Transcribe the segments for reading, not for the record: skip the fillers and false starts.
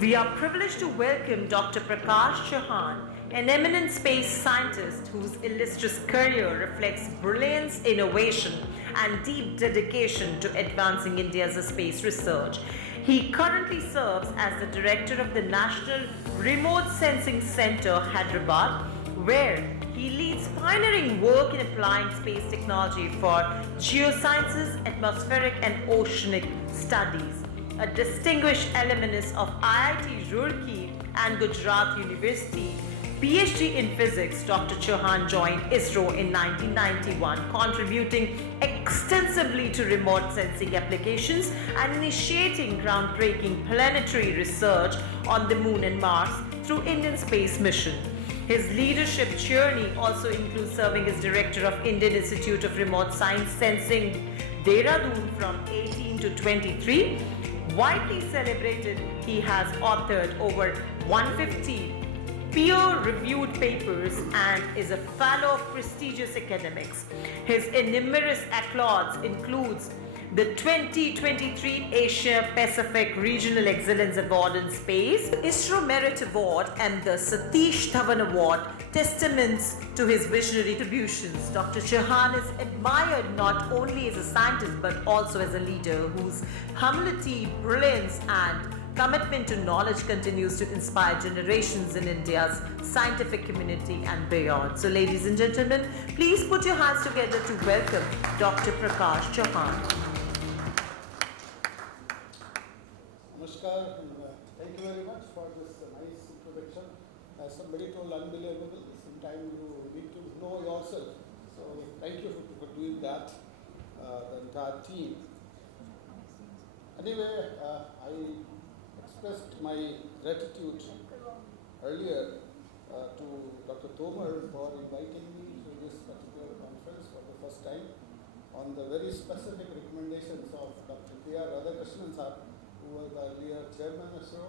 We are privileged to welcome Dr. Prakash Chauhan, an eminent space scientist whose illustrious career reflects brilliance, innovation, and deep dedication to advancing India's space research. He currently serves as the director of the National Remote Sensing Center, Hyderabad, where he leads pioneering work in applying space technology for geosciences, atmospheric, and oceanic studies. A distinguished alumnus of IIT Roorkee and Gujarat University, PhD in physics, Dr. Chauhan joined ISRO in 1991, contributing extensively to remote sensing applications and initiating groundbreaking planetary research on the Moon and Mars through Indian Space Mission. His leadership journey also includes serving as director of Indian Institute of Remote Science Sensing, Dehradun from 18 to 23. Widely celebrated, he has authored over 150 peer-reviewed papers and is a fellow of prestigious academics. His numerous accolades includes the 2023 Asia Pacific Regional Excellence Award in Space, the ISRO Merit Award, and the Satish Dhawan Award, testaments to his visionary contributions. Dr. Chauhan is admired not only as a scientist but also as a leader whose humility, brilliance, and commitment to knowledge continues to inspire generations in India's scientific community and beyond. So, ladies and gentlemen, please put your hands together to welcome Dr. Prakash Chauhan. Namaskar, and thank you very much for this nice introduction. As somebody told, unbelievable. Sometimes you need to know yourself. So thank you for doing that, the entire team. Anyway, I expressed my gratitude earlier to Dr. Tomar for inviting me to this particular conference for the first time on the very specific recommendations of Dr. K.R. Radhakrishnan sir, who was the earlier chairman of ISRO,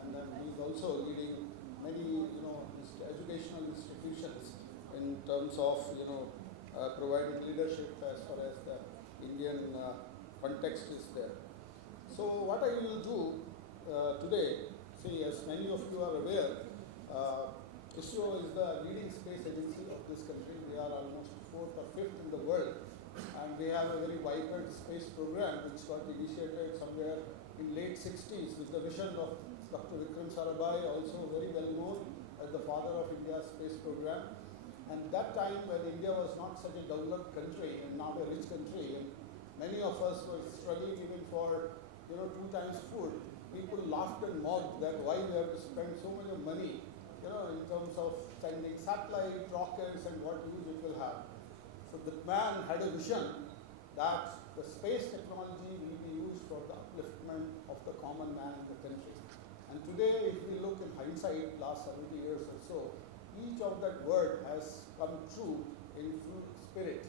and then he's also leading many, educational institutions in terms of, providing leadership as far as the Indian context is there. So what I will do today, see, as many of you are aware, ISRO is the leading space agency of this country. We are almost fourth or fifth in the world, and we have a very vibrant space program which got initiated somewhere in late 60s with the vision of Dr. Vikram Sarabhai, also very well known as the father of India's space program. And that time when India was not such a developed country and not a rich country, and many of us were struggling even for 2 times food, people laughed and mocked that why we have to spend so much money in terms of sending satellite, rockets, and what use it will have. So the man had a vision that the space technology will be used for the upliftment of the common man in the country. And today, if we look in hindsight, last 70 years or so, each of that word has come true in full spirit.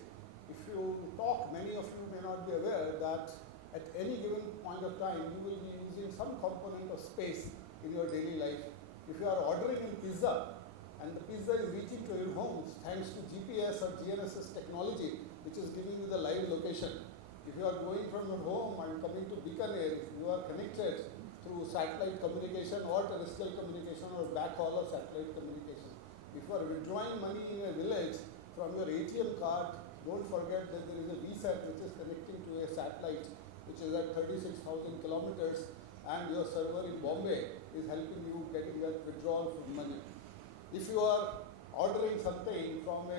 If you talk, many of you may not be aware that at any given point of time, you will be using some component of space in your daily life. If you are ordering a pizza, and the pizza is reaching to your homes thanks to GPS or GNSS technology, which is giving you the live location. If you are going from your home and coming to Bikaner, you are connected through satellite communication or terrestrial communication or backhaul of satellite communication. If you are withdrawing money in a village from your ATM card, don't forget that there is a VSAT which is connecting to a satellite which is at 36,000 kilometers, and your server in Bombay is helping you getting that withdrawal from money. If you are ordering something from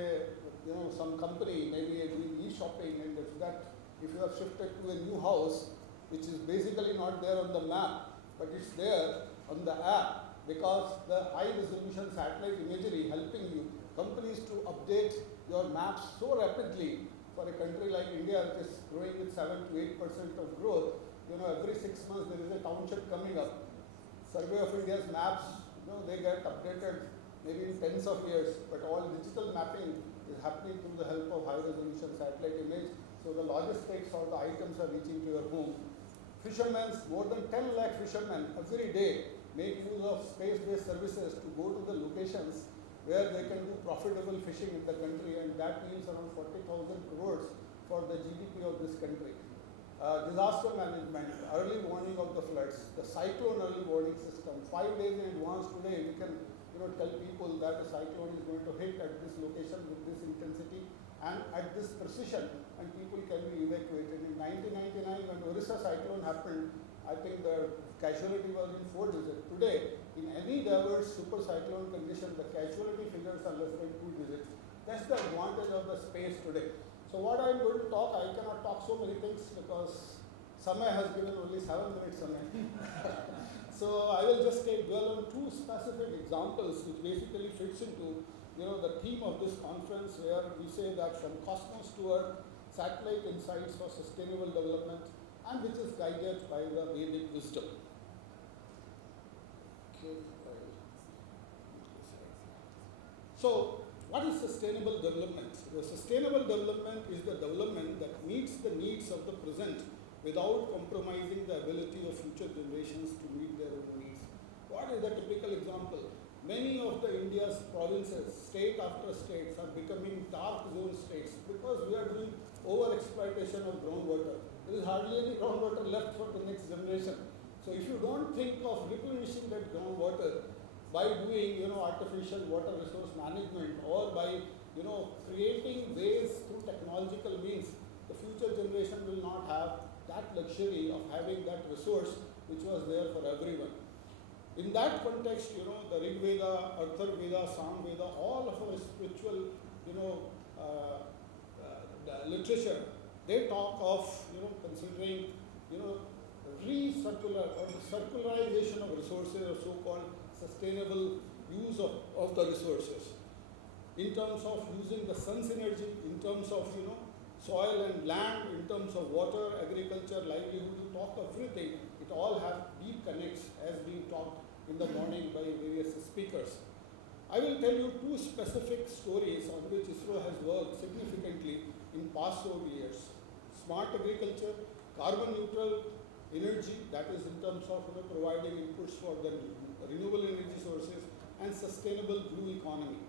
some company, maybe doing e-shopping, and if you have shifted to a new house, which is basically not there on the map, but it's there on the app, because the high resolution satellite imagery helping you, companies to update your maps so rapidly for a country like India, which is growing with 7 to 8% of growth. Every 6 months there is a township coming up. Survey of India's maps, they get updated maybe in tens of years, but all digital mapping is happening through the help of high resolution satellite image. So the logistics or the items are reaching to your home. Fishermen, more than 10 lakh fishermen every day make use of space-based services to go to the locations where they can do profitable fishing in the country, and that yields around 40,000 crores for the GDP of this country. disaster management, early warning of the floods, the cyclone early warning system. 5 days in advance today, we can tell people that a cyclone is going to hit at this location with this intensity and at this precision, and people can be evacuated. In 1999, when Orissa cyclone happened, I think the casualty was in 4 digits. Today, in any diverse super cyclone condition, the casualty figures are less than 2 digits. That's the advantage of the space today. So what I'm going to talk, I cannot talk so many things because Samay has given only 7 minutes on it. So I will just dwell on 2 specific examples which basically fits into the theme of this conference, where we say that from cosmos to earth, satellite insights for sustainable development, and which is guided by the Vedic wisdom. Okay. So what is sustainable development? The sustainable development is the development that meets the needs of the present without compromising the ability of future generations to meet their own needs. What is the typical example? Many of the India's provinces, state after states, are becoming dark zone states because we are doing over-exploitation of groundwater. There is hardly any groundwater left for the next generation. So if you don't think of replenishing that groundwater by doing artificial water resource management, or by creating ways through technological means, the future generation will not have that luxury of having that resource which was there for everyone. In that context, the Rig Veda, Arthur Veda, Sam Veda, all of our spiritual, the literature, they talk of, considering, recircular or circularization of resources, or so-called sustainable use of the resources. In terms of using the sun's energy, in terms of, soil and land, in terms of water, agriculture, livelihood, you talk of everything, it all have deep connects as being talked in the morning by various speakers. I will tell you 2 specific stories on which ISRO has worked significantly in past years. Smart agriculture, carbon neutral energy, that is in terms of providing inputs for the renewable energy sources, and sustainable blue economy.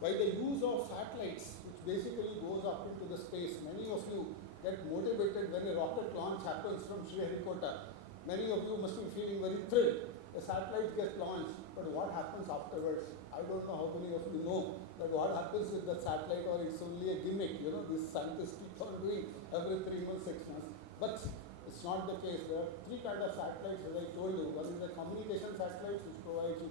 By the use of satellites, which basically goes up into the space, many of you get motivated when a rocket launch happens from Sriharikota. Many of you must be feeling very thrilled. A satellite gets launched, but what happens afterwards? I don't know how many of you know that what happens with the satellite, or it's only a gimmick. These scientists keep on doing every 3 months, 6 months. But it's not the case. There are 3 kinds of satellites, as I told you. One is the communication satellites, which provides you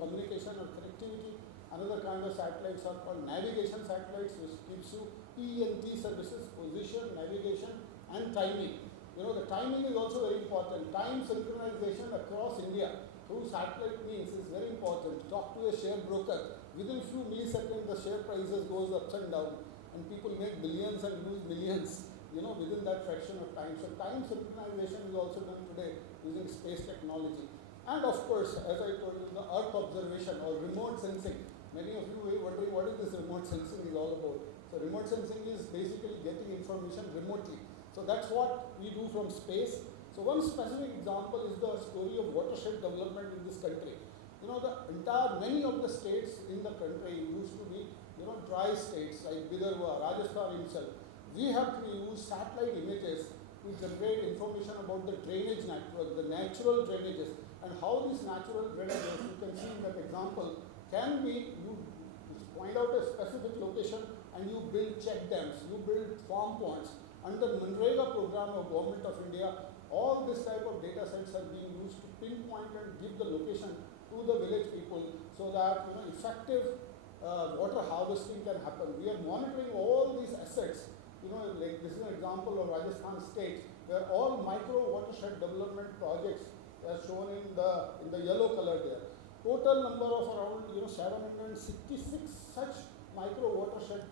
communication or connectivity. Another kind of satellites are called navigation satellites, which gives you P&T services, position, navigation, and timing. The timing is also very important. Time synchronization across India through satellite means is very important. Talk to a share broker. Within few milliseconds, the share prices goes up and down, and people make billions and lose millions, within that fraction of time. So time synchronization is also done today using space technology. And of course, as I told you, the Earth observation or remote sensing. Many of you are wondering what is this remote sensing is all about. So remote sensing is basically getting information remotely. So that's what we do from space. So one specific example is the story of watershed development in this country. Many of the states in the country used to be, dry states like Vidarbha, Rajasthan himself. We have to use satellite images to generate information about the drainage network, the natural drainages, and how these natural drainages, you can see in that example, can be, you point out a specific location and you build check dams, you build farm ponds. Under Manrega program of Government of India, all this type of data sets are being used to pinpoint and give the location to the village people so that effective water harvesting can happen. We are monitoring all these assets. Like this is an example of Rajasthan state where all micro watershed development projects are shown in the yellow color there. Total number of around 766 such micro watershed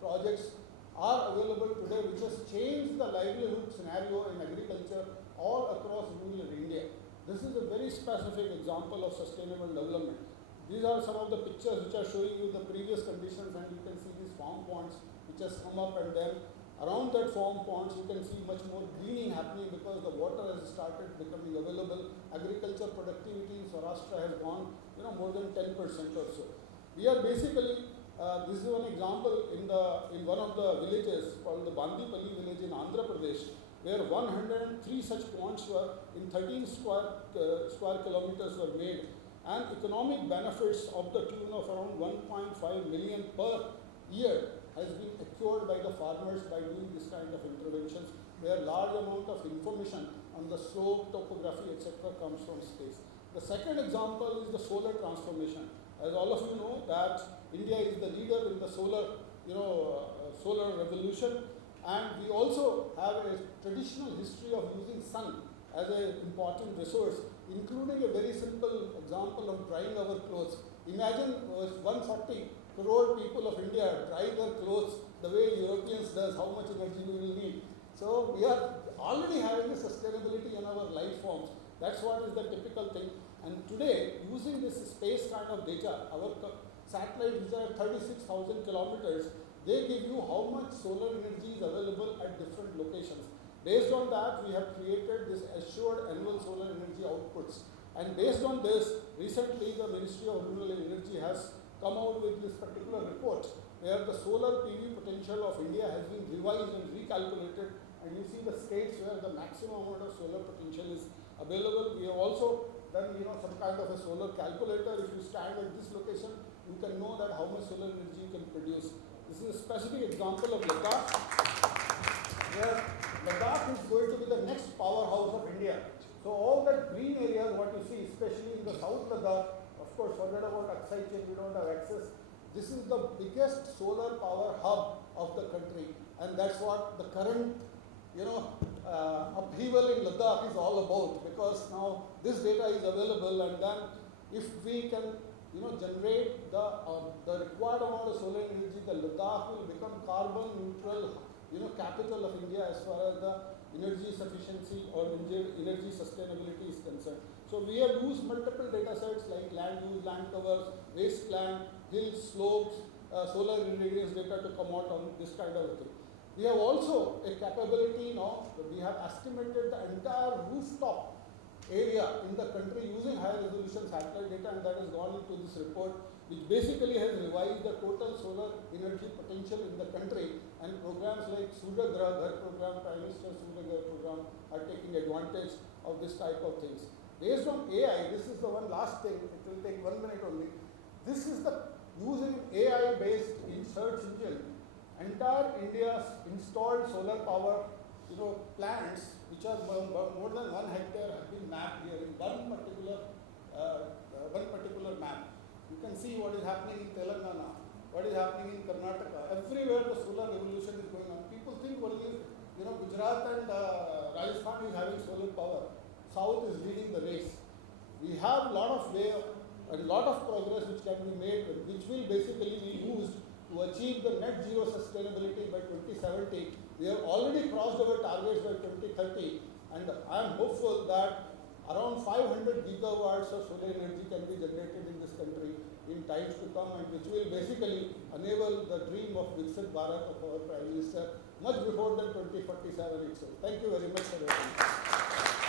projects are available today, which has changed the livelihood scenario in agriculture all across rural India. This is a very specific example of sustainable development. These are some of the pictures which are showing you the previous conditions, and you can see these farm ponds which has come up, and then around that farm ponds you can see much more greening happening because the water has started becoming available. Agriculture productivity in Saurashtra has gone more than 10% or so. We are basically this is one example in one of the villages called the Bandipalli village in Andhra Pradesh. where 103 such ponds were in 13 square kilometers were made, and economic benefits of the tune of around 1.5 million per year has been accrued by the farmers by doing this kind of interventions, where large amount of information on the slope, topography, etc. comes from space. The second example is the solar transformation. As all of you know that India is the leader in the solar, solar revolution, and we also have a traditional history of using sun as an important resource, including a very simple example of drying our clothes. Imagine 140 crore people of India dry their clothes the way Europeans does, how much energy we will need. So we are already having a sustainability in our life forms. That's what is the typical thing. And today, using this space kind of data, our satellites which are 36,000 kilometers, they give you how much solar energy is available at different locations. Based on that, we have created this assured annual solar energy outputs. And based on this, recently the Ministry of Renewable Energy has come out with this particular report where the solar PV potential of India has been revised and recalculated, and you see the states where the maximum amount of solar potential is available. We have also done some kind of a solar calculator. If you stand at this location, you can know that how much solar energy you can produce. This is a specific example of Ladakh, where Ladakh is going to be the next powerhouse of India. So all that green areas, what you see, especially in the South Ladakh, of course, forget about Aksai Chin, we don't have access. This is the biggest solar power hub of the country, and that's what the current, upheaval in Ladakh is all about, because now this data is available, and then if we can, generate the required amount of solar energy, the Ladakh will become carbon neutral, capital of India as far as the energy sufficiency or energy sustainability is concerned. So we have used multiple data sets like land use, land covers, wasteland, hills, slopes, solar irradiance data to come out on this kind of thing. We have also a capability now, we have estimated the entire rooftop area in the country using high resolution satellite data, and that has gone into this report, which basically has revised the total solar energy potential in the country, and programs like Surya Ghar program, Prime Minister Surya Ghar program are taking advantage of this type of things. Based on AI, this is the one last thing, it will take 1 minute only. This is the using AI based in search engine. Entire India's installed solar power plants, which are more than 1 hectare, have been mapped here in one particular map. You can see what is happening in Telangana, what is happening in Karnataka. Everywhere the solar revolution is going on. People think only Gujarat and Rajasthan is having solar power. South is leading the race. We have a lot of way and a lot of progress which can be made, which will basically be used to achieve the net zero sustainability by 2070. We have already crossed our targets by 2030, and I am hopeful that around 500 gigawatts of solar energy can be generated in this country in times to come, and which will basically enable the dream of Viksit Bharat of our Prime Minister much before than 2047 itself. Thank you very much for your attention.